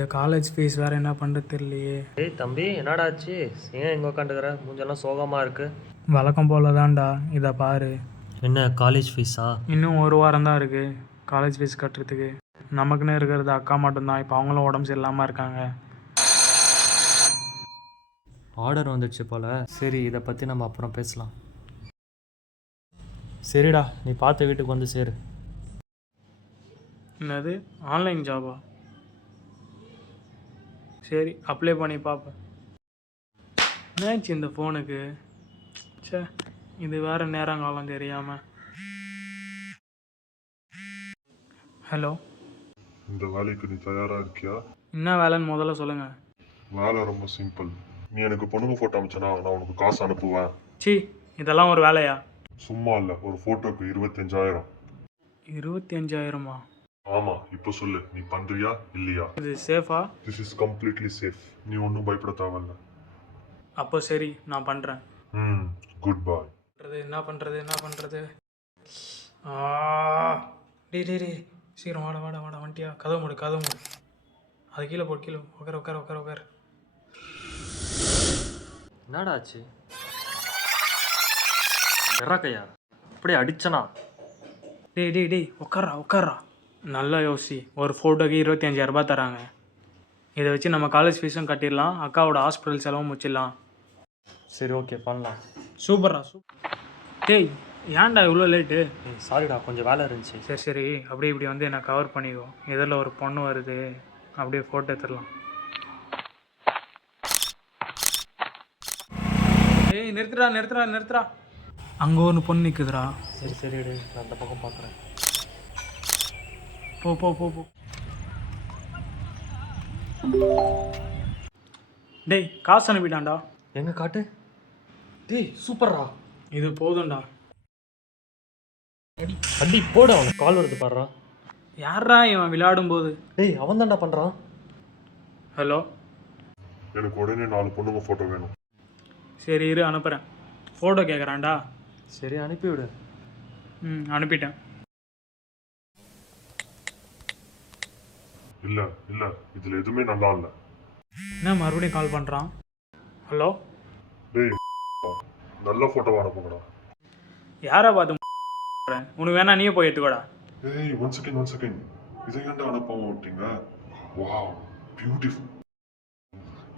இந்த college fees வேறு என்ன பண்ணுறது தெரியலையே. ஏய் தம்பி, என்னடா ஆச்சு? ஏன் இங்கே உட்காந்துக்கிற? மூஞ்செல்லாம் சோகமாக இருக்கு. வழக்கம் போல தான்டா. இதை பாரு, என்ன காலேஜ் ஃபீஸா? இன்னும் ஒரு வாரம் தான் இருக்குது காலேஜ் ஃபீஸ் கட்டுறதுக்கு. நமக்குன்னு இருக்கிறது அக்கா மட்டும்தான். இப்போ அவங்களும் உடம்பு சரியில்லாமல் இருக்காங்க. ஆர்டர் வந்துடுச்சு போல். சரி, இதை பற்றி நம்ம அப்புறம் பேசலாம். சரிடா, நீ பார்த்த வீட்டுக்கு வந்து சேரு. என்னது, ஆன்லைன் ஜாபா? சரி, அப்ளை பண்ணி பார்ப்பேன். என்னாச்சு இந்த ஃபோனுக்கு? சே, இது வேறு நேரங்காலம் தெரியாமல். ஹலோ, இந்த வேலைக்கு நீ தயாரா இருக்கியா? என்ன வேலைன்னு முதல்ல சொல்லுங்கள். வேலை ரொம்ப சிம்பிள். நீ எனக்கு பொண்ணுங்க போட்டோ அனுப்பிச்சனா நான் உனக்கு காசு அனுப்புவேன். சி, இதெல்லாம் ஒரு வேலையா? சும்மா இல்லை, ஒரு போட்டோக்கு 25,000. 25,000மா? ஆமா, இப்போ சொல்லு, நீ பண்றியா இல்லையா? இது சேஃபா? This is completely safe. நீ ஒன்றும் பயப்பட தேவையில்ல. அப்போ சரி, நான் பண்ணுறேன். குட் பாய். என்ன பண்ணுறது? டே சீக்கிரம் வாட வண்டியா. கதவு மூடு. அது கீழே உட்கார். என்னடா ஆச்சு? கையா அப்படியே அடிச்சனா? டேய் உட்கார்றா. நல்லா யோசி. ஒரு ஃபோட்டோக்கு 25,000 தராங்க. இதை வச்சு நம்ம காலேஜ் ஃபீஸும் கட்டிடலாம், அக்காவோட ஹாஸ்பிட்டல் செலவும் முடிச்சிடலாம். சரி, ஓகே, பண்ணலாம். சூப்பர்ரா. டேய், ஏன்டா இவ்வளோ லேட்டு? சாரிடா, கொஞ்சம் வேலை இருந்துச்சு. சரி, அப்படியே இப்படி வந்து என்னை கவர் பண்ணிக்கோ. எதில் ஒரு பொண்ணு வருது, அப்படியே ஃபோட்டோ எடுத்துடலாம். ஏய், நிறுத்துறா. அங்கே ஒன்று பொண்ணு நிற்குதுடா. சரி, நான் அந்த பக்கம் பார்க்குறேன். போ. டேய், காசு அனுப்பிட்டான்டா. எங்கே காட்டு? டேய், சூப்பர்ரா. இது போதும்டா. அடி போட, அவனுக்கு கால் வருது பாடுறா. யாரா இவன் விளையாடும் போது? டேய், அவன் தான்டா பண்ணுறான். ஹலோ, எனக்கு உடனே 4 பொண்ணுங்க போட்டோ வேணும். சரி இரு, அனுப்புகிறேன். ஃபோட்டோ கேட்குறான்டா. சரி, அனுப்பிவிடு. அனுப்பிட்டேன். இல்ல இதுல எதுவுமே நல்லா இல்ல. என்ன மறுபடியும் கால் பண்ணுறான்? ஹலோ, டேய், நல்ல போட்டோ அனுப்புங்கடா. யாரை பார்த்து உனக்கு வேணா நீயே போய் எடுத்துக்கோடா. ஏய், ஒன் செகண்ட். இதை ஏன்டா அனுப்பாம விட்டீங்க? Wow, beautiful.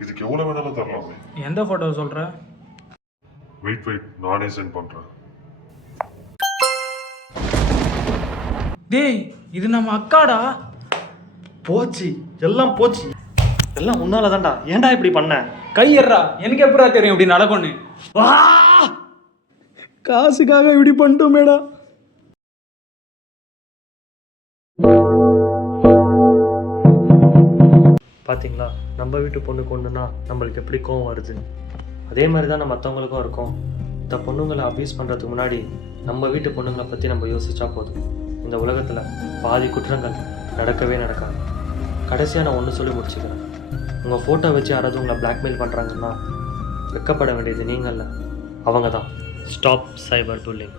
இதுக்கு எவ்வளவு வேணாலும் தரலாமே. எந்த ஃபோட்டோ சொல்கிற? வெயிட் நானே சென்ட் பண்றேன். டேய், இது நம்ம அக்காடா. போச்சு, எல்லாம் போச்சு. எல்லாம் முன்னால தான்டா. ஏன்டா இப்படி பண்ண? கையறா, எனக்கு எப்படா தெரியும் இப்படி நடக்கும்னு? காசுக்காக இப்படி பண்ணிட்டோமேடா. பார்த்தீங்களா, நம்ம வீட்டு பொண்ணுக்கு ஒன்றுனா நம்மளுக்கு எப்படி கோவம் வருது. அதே மாதிரி தான் நம்ம மற்றவங்களுக்கும் இருக்கும். இந்த பொண்ணுங்களை அப்யூஸ் பண்ணுறதுக்கு முன்னாடி நம்ம வீட்டு பொண்ணுங்களை பற்றி நம்ம யோசிச்சா போதும். இந்த உலகத்தில் பாதி குற்றங்கள் நடக்கவே நடக்காது. கடைசியாக நான் ஒன்று சொல்லி முடிச்சுக்கிறேன். உங்கள் ஃபோட்டோ வச்சு யாராவது உங்களை பிளாக்மெயில் பண்ணுறாங்கன்னா வெக்கப்பட வேண்டியது நீங்கள்ல, அவங்க தான். Stop cyber pulling.